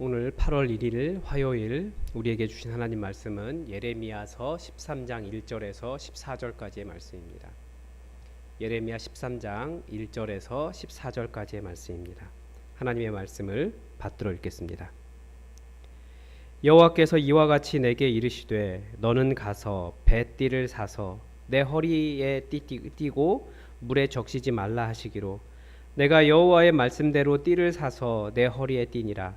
오늘 8월 1일 화요일 우리에게 주신 하나님 말씀은 예레미야서 13장 1절에서 14절까지의 말씀입니다. 예레미야 13장 1절에서 14절까지의 말씀입니다. 하나님의 말씀을 받들어 읽겠습니다. 여호와께서 이와 같이 내게 이르시되 너는 가서 뱃띠를 사서 내 허리에 띠고 물에 적시지 말라 하시기로 내가 여호와의 말씀대로 띠를 사서 내 허리에 띠니라.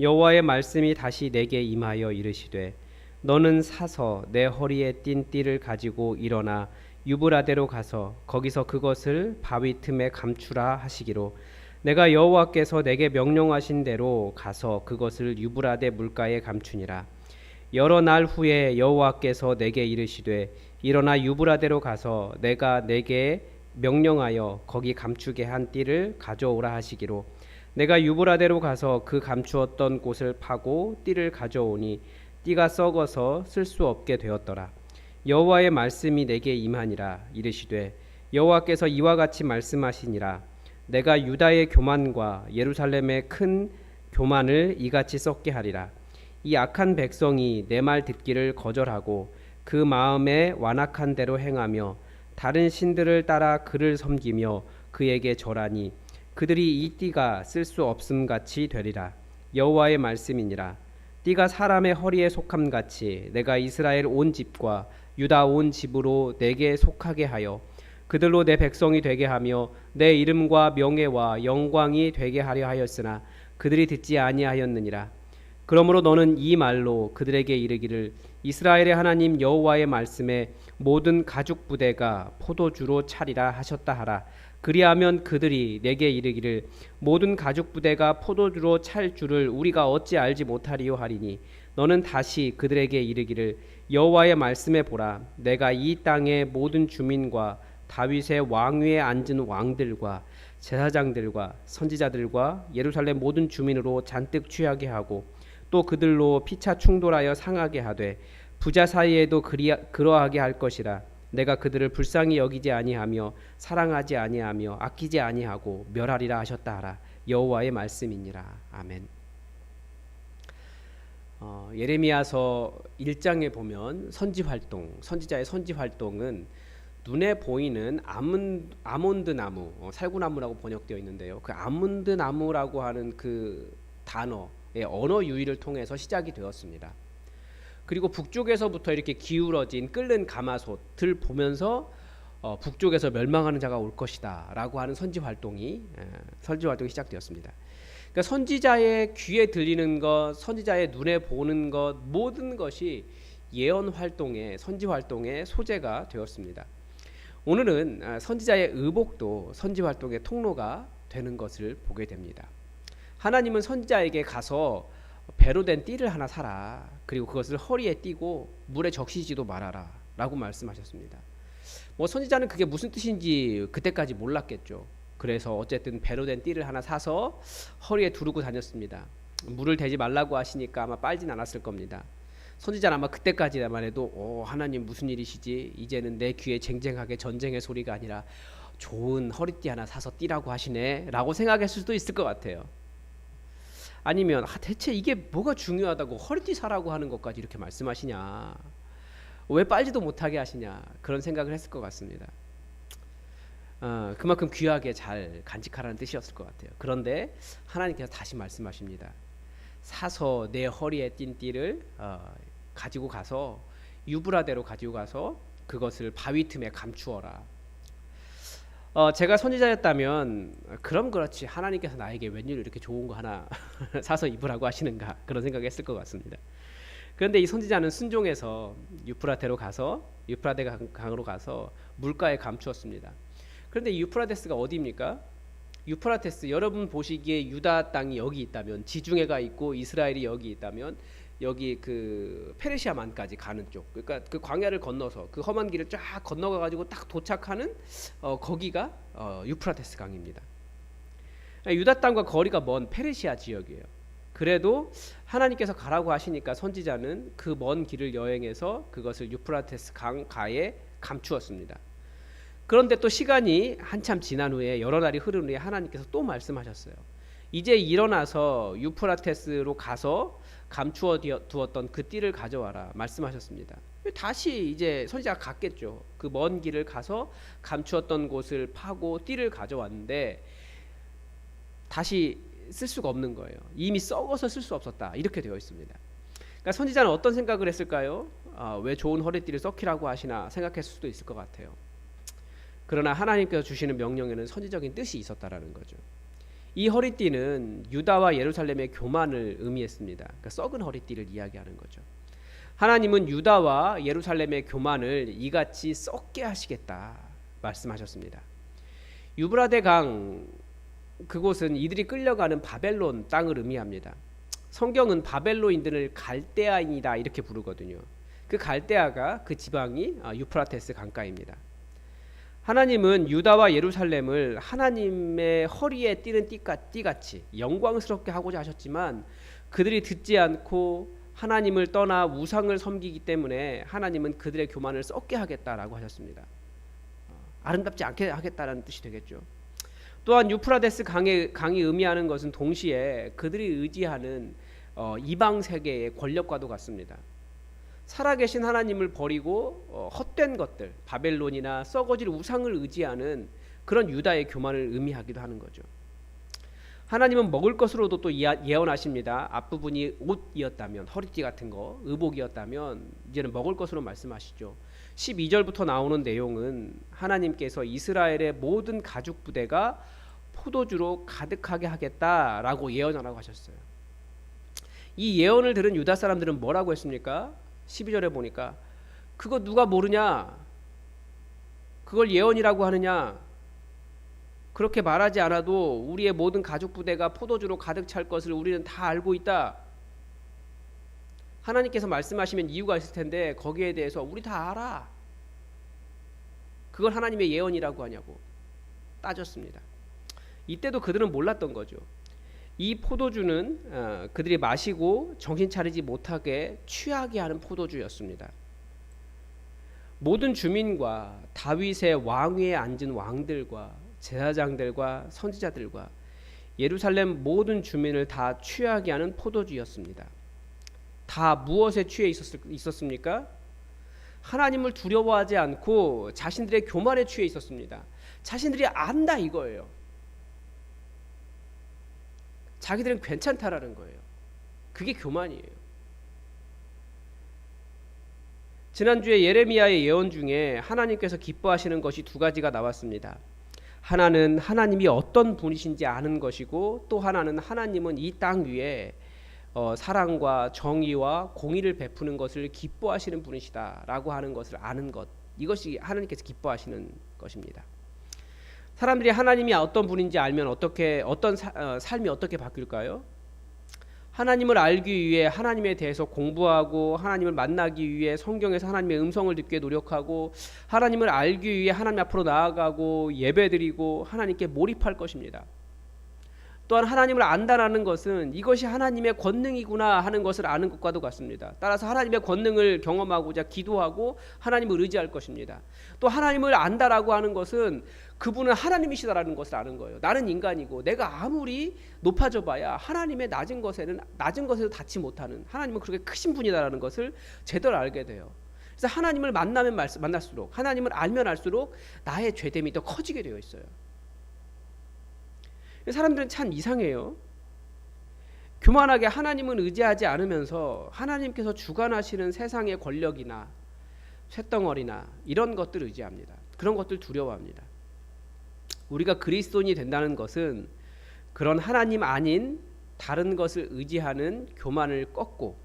여호와의 말씀이 다시 내게 임하여 이르시되 너는 사서 내 허리에 띤 띠를 가지고 일어나 유브라데로 가서 거기서 그것을 바위 틈에 감추라 하시기로 내가 여호와께서 내게 명령하신 대로 가서 그것을 유브라데 물가에 감추니라. 여러 날 후에 여호와께서 내게 이르시되 일어나 유브라데로 가서 내가 내게 명령하여 거기 감추게 한 띠를 가져오라 하시기로 내가 유브라데로 가서 그 감추었던 곳을 파고 띠를 가져오니 띠가 썩어서 쓸 수 없게 되었더라. 여호와의 말씀이 내게 임하니라. 이르시되 여호와께서 이와 같이 말씀하시니라. 내가 유다의 교만과 예루살렘의 큰 교만을 이같이 썩게 하리라. 이 악한 백성이 내 말 듣기를 거절하고 그 마음에 완악한 대로 행하며 다른 신들을 따라 그를 섬기며 그에게 절하니 그들이 이 띠가 쓸 수 없음 같이 되리라. 여호와의 말씀이니라. 띠가 사람의 허리에 속함 같이 내가 이스라엘 온 집과 유다 온 집으로 내게 속하게 하여 그들로 내 백성이 되게 하며 내 이름과 명예와 영광이 되게 하려 하였으나 그들이 듣지 아니하였느니라. 그러므로 너는 이 말로 그들에게 이르기를 이스라엘의 하나님 여호와의 말씀에 모든 가죽 부대가 포도주로 차리라 하셨다 하라. 그리하면 그들이 내게 이르기를 모든 가죽 부대가 포도주로 찰 줄을 우리가 어찌 알지 못하리요 하리니 너는 다시 그들에게 이르기를 여호와의 말씀에 보라. 내가 이 땅의 모든 주민과 다윗의 왕위에 앉은 왕들과 제사장들과 선지자들과 예루살렘 모든 주민으로 잔뜩 취하게 하고 또 그들로 피차 충돌하여 상하게 하되 부자 사이에도 그러하게 할 것이라. 내가 그들을 불쌍히 여기지 아니하며 사랑하지 아니하며 아끼지 아니하고 멸하리라 하셨다 하라. 여호와의 말씀이니라. 아멘. 예레미야서 1장에 보면 선지자의 선지 활동은 눈에 보이는 아몬드 나무, 살구나무라고 번역되어 있는데요. 그 아몬드 나무라고 하는 그 단어의 언어 유희를 통해서 시작이 되었습니다. 그리고 북쪽에서부터 이렇게 기울어진 끓는 가마솥을 보면서 북쪽에서 멸망하는 자가 올 것이다 라고 하는 선지 활동이 시작되었습니다. 그러니까 선지자의 귀에 들리는 것, 선지자의 눈에 보는 것, 모든 것이 예언 활동의, 선지 활동의 소재가 되었습니다. 오늘은 선지자의 의복도 선지 활동의 통로가 되는 것을 보게 됩니다. 하나님은 선지자에게 가서 배로 된 띠를 하나 사라. 그리고 그것을 허리에 띠고 물에 적시지도 말아라 라고 말씀하셨습니다. 선지자는 그게 무슨 뜻인지 그때까지 몰랐겠죠. 그래서 어쨌든 배로 된 띠를 하나 사서 허리에 두르고 다녔습니다. 물을 대지 말라고 하시니까 아마 빨진 않았을 겁니다. 선지자는 아마 그때까지만 해도 하나님 무슨 일이시지? 이제는 내 귀에 쟁쟁하게 전쟁의 소리가 아니라 좋은 허리띠 하나 사서 띠라고 하시네 라고 생각했을 수도 있을 것 같아요. 아니면 대체 이게 뭐가 중요하다고 허리띠 사라고 하는 것까지 이렇게 말씀하시냐, 왜 빨지도 못하게 하시냐, 그런 생각을 했을 것 같습니다. 그만큼 귀하게 잘 간직하라는 뜻이었을 것 같아요. 그런데 하나님께서 다시 말씀하십니다. 사서 내 허리에 띤 띠를 가지고 가서 유브라데로 가지고 가서 그것을 바위 틈에 감추어라. 제가 선지자였다면 그럼 그렇지, 하나님께서 나에게 웬일로 이렇게 좋은 거 하나 사서 입으라고 하시는가, 그런 생각했을 것 같습니다. 그런데 이 선지자는 순종해서 유프라테 강으로 가서 물가에 감추었습니다. 그런데 이 유프라테스가 어디입니까? 유프라테스, 여러분 보시기에 유다 땅이 여기 있다면, 지중해가 있고 이스라엘이 여기 있다면, 여기 그 페르시아만까지 가는 쪽, 그러니까 그 광야를 건너서 그 험한 길을 쫙 건너가 가지고 딱 도착하는 거기가 유프라테스 강입니다. 유다 땅과 거리가 먼 페르시아 지역이에요. 그래도 하나님께서 가라고 하시니까 선지자는 그 먼 길을 여행해서 그것을 유프라테스 강 가에 감추었습니다. 그런데 또 시간이 한참 지난 후에, 여러 날이 흐른 후에 하나님께서 또 말씀하셨어요. 이제 일어나서 유프라테스로 가서 감추어 두었던 그 띠를 가져와라 말씀하셨습니다. 다시 이제 선지자가 갔겠죠. 그 먼 길을 가서 감추었던 곳을 파고 띠를 가져왔는데 다시 쓸 수가 없는 거예요. 이미 썩어서 쓸 수 없었다 이렇게 되어 있습니다. 그러니까 선지자는 어떤 생각을 했을까요? 왜 좋은 허리띠를 썩히라고 하시나 생각했을 수도 있을 것 같아요. 그러나 하나님께서 주시는 명령에는 선지적인 뜻이 있었다라는 거죠. 이 허리띠는 유다와 예루살렘의 교만을 의미했습니다. 그러니까 썩은 허리띠를 이야기하는 거죠. 하나님은 유다와 예루살렘의 교만을 이같이 썩게 하시겠다 말씀하셨습니다. 유브라데 강 그곳은 이들이 끌려가는 바벨론 땅을 의미합니다. 성경은 바벨로인들을 갈대아인이다 이렇게 부르거든요. 그 갈대아가 그 지방이 유프라테스 강가입니다. 하나님은 유다와 예루살렘을 하나님의 허리에 띠는 띠같이 영광스럽게 하고자 하셨지만 그들이 듣지 않고 하나님을 떠나 우상을 섬기기 때문에 하나님은 그들의 교만을 썩게 하겠다라고 하셨습니다. 아름답지 않게 하겠다라는 뜻이 되겠죠. 또한 유프라데스 강이 의미하는 것은 동시에 그들이 의지하는 이방 세계의 권력과도 같습니다. 살아계신 하나님을 버리고 헛된 것들, 바벨론이나 썩어질 우상을 의지하는 그런 유다의 교만을 의미하기도 하는 거죠. 하나님은 먹을 것으로도 또 예언하십니다. 앞부분이 옷이었다면, 허리띠 같은 거, 의복이었다면 이제는 먹을 것으로 말씀하시죠. 12절부터 나오는 내용은 하나님께서 이스라엘의 모든 가죽 부대가 포도주로 가득하게 하겠다라고 예언하라고 하셨어요. 이 예언을 들은 유다 사람들은 뭐라고 했습니까? 12절에 보니까 그거 누가 모르냐? 그걸 예언이라고 하느냐? 그렇게 말하지 않아도 우리의 모든 가죽 부대가 포도주로 가득 찰 것을 우리는 다 알고 있다. 하나님께서 말씀하시면 이유가 있을 텐데 거기에 대해서 우리 다 알아. 그걸 하나님의 예언이라고 하냐고 따졌습니다. 이때도 그들은 몰랐던 거죠. 이 포도주는 그들이 마시고 정신 차리지 못하게 취하게 하는 포도주였습니다. 모든 주민과 다윗의 왕위에 앉은 왕들과 제사장들과 선지자들과 예루살렘 모든 주민을 다 취하게 하는 포도주였습니다. 다 무엇에 취해 있었습니까? 하나님을 두려워하지 않고 자신들의 교만에 취해 있었습니다. 자신들이 안다 이거예요. 자기들은 괜찮다라는 거예요. 그게 교만이에요. 지난주에 예레미야의 예언 중에 하나님께서 기뻐하시는 것이 두 가지가 나왔습니다. 하나는 하나님이 어떤 분이신지 아는 것이고 또 하나는 하나님은 이 땅 위에 사랑과 정의와 공의를 베푸는 것을 기뻐하시는 분이시다라고 하는 것을 아는 것, 이것이 하나님께서 기뻐하시는 것입니다. 사람들이 하나님이 어떤 분인지 알면 어떤 삶이 어떻게 바뀔까요? 하나님을 알기 위해 하나님에 대해서 공부하고 하나님을 만나기 위해 성경에서 하나님의 음성을 듣게 노력하고 하나님을 알기 위해 하나님 앞으로 나아가고 예배드리고 하나님께 몰입할 것입니다. 또한 하나님을 안다라는 것은 이것이 하나님의 권능이구나 하는 것을 아는 것과도 같습니다. 따라서 하나님의 권능을 경험하고자 기도하고 하나님을 의지할 것입니다. 또 하나님을 안다라고 하는 것은 그분은 하나님이시다라는 것을 아는 거예요. 나는 인간이고 내가 아무리 높아져 봐야 하나님의 낮은 것에도 닿지 못하는, 하나님은 그렇게 크신 분이다라는 것을 제대로 알게 돼요. 그래서 하나님을 만나면 만날수록, 하나님을 알면 알수록 나의 죄됨이 더 커지게 되어 있어요. 사람들은 참 이상해요. 교만하게 하나님은 의지하지 않으면서 하나님께서 주관하시는 세상의 권력이나 쇳덩어리나 이런 것들을 의지합니다. 그런 것들 두려워합니다. 우리가 그리스도인이 된다는 것은 그런 하나님 아닌 다른 것을 의지하는 교만을 꺾고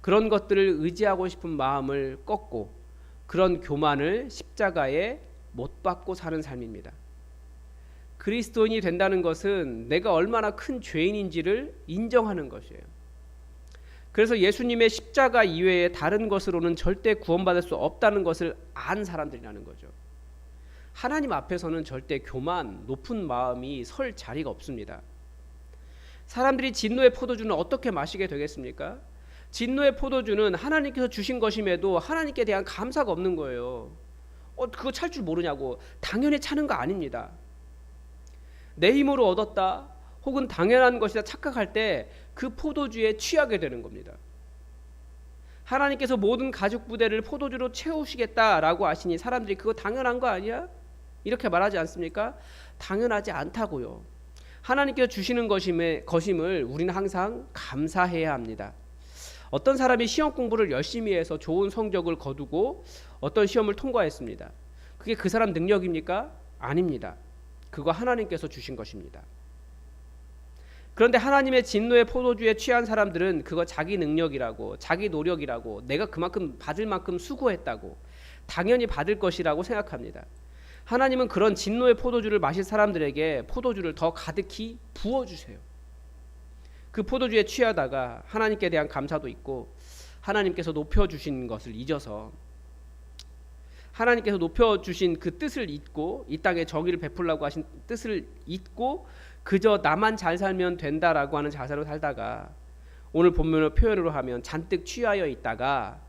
그런 것들을 의지하고 싶은 마음을 꺾고 그런 교만을 십자가에 못 박고 사는 삶입니다. 그리스도인이 된다는 것은 내가 얼마나 큰 죄인인지를 인정하는 것이에요. 그래서 예수님의 십자가 이외에 다른 것으로는 절대 구원받을 수 없다는 것을 안 사람들이라는 거죠. 하나님 앞에서는 절대 교만, 높은 마음이 설 자리가 없습니다. 사람들이 진노의 포도주는 어떻게 마시게 되겠습니까? 진노의 포도주는 하나님께서 주신 것임에도 하나님께 대한 감사가 없는 거예요. 그거 찰 줄 모르냐고. 당연히 차는 거 아닙니다. 내 힘으로 얻었다, 혹은 당연한 것이다 착각할 때 그 포도주에 취하게 되는 겁니다. 하나님께서 모든 가죽 부대를 포도주로 채우시겠다라고 하시니 사람들이 그거 당연한 거 아니야? 이렇게 말하지 않습니까? 당연하지 않다고요. 하나님께서 주시는 것임을 우리는 항상 감사해야 합니다. 어떤 사람이 시험 공부를 열심히 해서 좋은 성적을 거두고 어떤 시험을 통과했습니다. 그게 그 사람 능력입니까? 아닙니다. 그거 하나님께서 주신 것입니다. 그런데 하나님의 진노의 포도주에 취한 사람들은 그거 자기 능력이라고, 자기 노력이라고, 내가 그만큼 받을 만큼 수고했다고, 당연히 받을 것이라고 생각합니다. 하나님은 그런 진노의 포도주를 마실 사람들에게 포도주를 더 가득히 부어주세요. 그 포도주에 취하다가 하나님께 대한 감사도 있고 하나님께서 높여주신 것을 잊어서, 하나님께서 높여주신 그 뜻을 잊고 이 땅에 정의를 베풀라고 하신 뜻을 잊고 그저 나만 잘 살면 된다라고 하는 자세로 살다가 오늘 본문의 표현으로 하면 잔뜩 취하여 있다가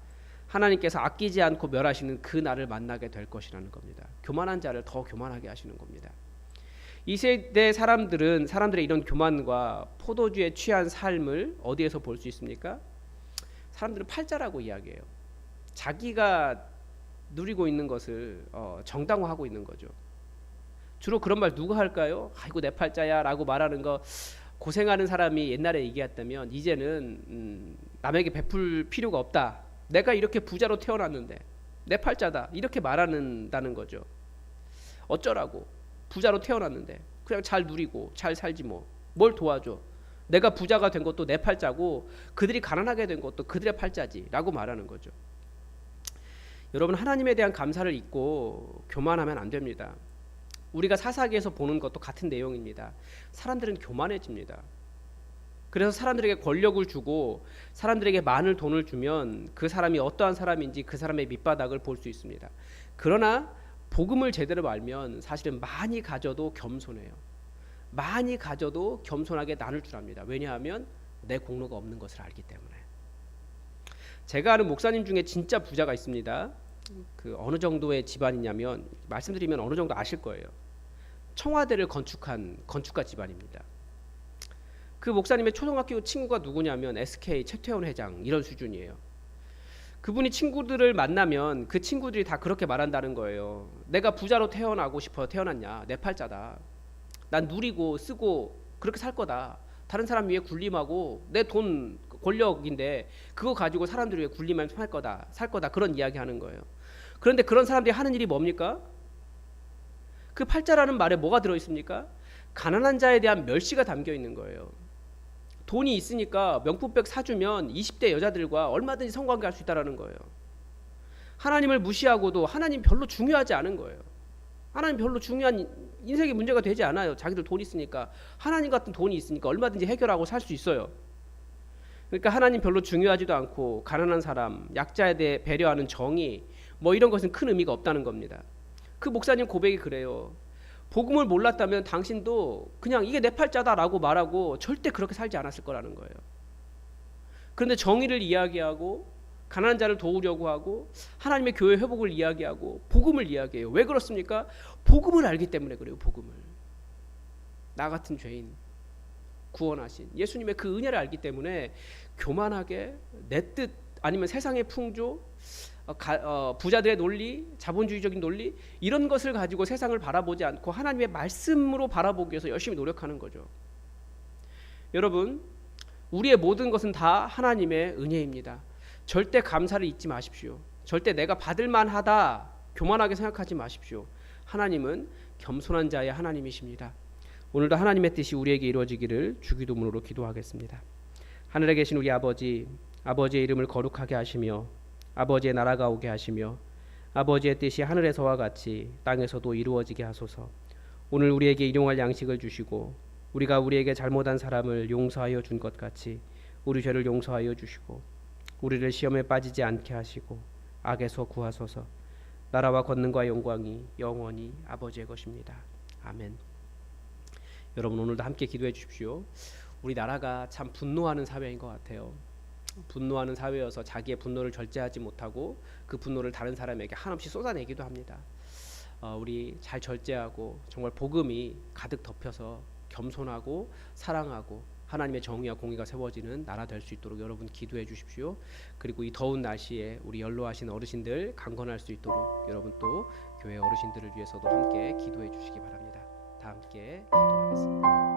하나님께서 아끼지 않고 멸하시는 그 날을 만나게 될 것이라는 겁니다. 교만한 자를 더 교만하게 하시는 겁니다. 이 세대 사람들의 이런 교만과 포도주에 취한 삶을 어디에서 볼 수 있습니까? 사람들은 팔자라고 이야기해요. 자기가 누리고 있는 것을 정당화하고 있는 거죠. 주로 그런 말 누가 할까요? 아이고 내 팔자야 라고 말하는 거, 고생하는 사람이 옛날에 얘기했다면 이제는 남에게 베풀 필요가 없다. 내가 이렇게 부자로 태어났는데 내 팔자다 이렇게 말한다는 거죠. 어쩌라고, 부자로 태어났는데 그냥 잘 누리고 잘 살지 뭘 도와줘. 내가 부자가 된 것도 내 팔자고 그들이 가난하게 된 것도 그들의 팔자지 라고 말하는 거죠. 여러분, 하나님에 대한 감사를 잊고 교만하면 안 됩니다. 우리가 사사기에서 보는 것도 같은 내용입니다. 사람들은 교만해집니다. 그래서 사람들에게 권력을 주고 사람들에게 많은 돈을 주면 그 사람이 어떠한 사람인지 그 사람의 밑바닥을 볼 수 있습니다. 그러나 복음을 제대로 알면 사실은 많이 가져도 겸손해요. 많이 가져도 겸손하게 나눌 줄 압니다. 왜냐하면 내 공로가 없는 것을 알기 때문에. 제가 아는 목사님 중에 진짜 부자가 있습니다. 그 어느 정도의 집안이냐면 말씀드리면 어느 정도 아실 거예요. 청와대를 건축한 건축가 집안입니다. 그 목사님의 초등학교 친구가 누구냐면 SK 최태원 회장 이런 수준이에요. 그분이 친구들을 만나면 그 친구들이 다 그렇게 말한다는 거예요. 내가 부자로 태어나고 싶어 태어났냐? 내 팔자다. 난 누리고 쓰고 그렇게 살 거다. 다른 사람 위에 군림하고 내 돈 권력인데 그거 가지고 사람들 위해 군림하면서 살 거다 그런 이야기 하는 거예요. 그런데 그런 사람들이 하는 일이 뭡니까? 그 팔자라는 말에 뭐가 들어있습니까? 가난한 자에 대한 멸시가 담겨 있는 거예요. 돈이 있으니까 명품백 사주면 20대 여자들과 얼마든지 성관계할 수 있다는 거예요. 하나님을 무시하고도 하나님 별로 중요하지 않은 거예요. 하나님 별로 중요한 인생의 문제가 되지 않아요. 자기들 돈 있으니까, 하나님 같은 돈이 있으니까 얼마든지 해결하고 살 수 있어요. 그러니까 하나님 별로 중요하지도 않고 가난한 사람, 약자에 대해 배려하는 정의 이런 것은 큰 의미가 없다는 겁니다. 그 목사님 고백이 그래요. 복음을 몰랐다면 당신도 그냥 이게 내 팔자다라고 말하고 절대 그렇게 살지 않았을 거라는 거예요. 그런데 정의를 이야기하고 가난한 자를 도우려고 하고 하나님의 교회 회복을 이야기하고 복음을 이야기해요. 왜 그렇습니까? 복음을 알기 때문에 그래요. 복음을. 나 같은 죄인 구원하신 예수님의 그 은혜를 알기 때문에 교만하게 내 뜻 아니면 세상의 풍조, 부자들의 논리, 자본주의적인 논리 이런 것을 가지고 세상을 바라보지 않고 하나님의 말씀으로 바라보기 위해서 열심히 노력하는 거죠. 여러분, 우리의 모든 것은 다 하나님의 은혜입니다. 절대 감사를 잊지 마십시오. 절대 내가 받을 만하다 교만하게 생각하지 마십시오. 하나님은 겸손한 자의 하나님이십니다. 오늘도 하나님의 뜻이 우리에게 이루어지기를 주기도문으로 기도하겠습니다. 하늘에 계신 우리 아버지, 아버지의 이름을 거룩하게 하시며 아버지의 나라가 오게 하시며 아버지의 뜻이 하늘에서와 같이 땅에서도 이루어지게 하소서. 오늘 우리에게 일용할 양식을 주시고 우리가 우리에게 잘못한 사람을 용서하여 준 것 같이 우리 죄를 용서하여 주시고 우리를 시험에 빠지지 않게 하시고 악에서 구하소서. 나라와 권능과 영광이 영원히 아버지의 것입니다. 아멘. 여러분, 오늘도 함께 기도해 주십시오. 우리나라가 참 분노하는 사회인 것 같아요. 분노하는 사회여서 자기의 분노를 절제하지 못하고 그 분노를 다른 사람에게 한없이 쏟아내기도 합니다. 우리 잘 절제하고 정말 복음이 가득 덮여서 겸손하고 사랑하고 하나님의 정의와 공의가 세워지는 나라 될 수 있도록 여러분 기도해 주십시오. 그리고 이 더운 날씨에 우리 연로하신 어르신들 강건할 수 있도록 여러분 또 교회 어르신들을 위해서도 함께 기도해 주시기 바랍니다. 다 함께 기도하겠습니다.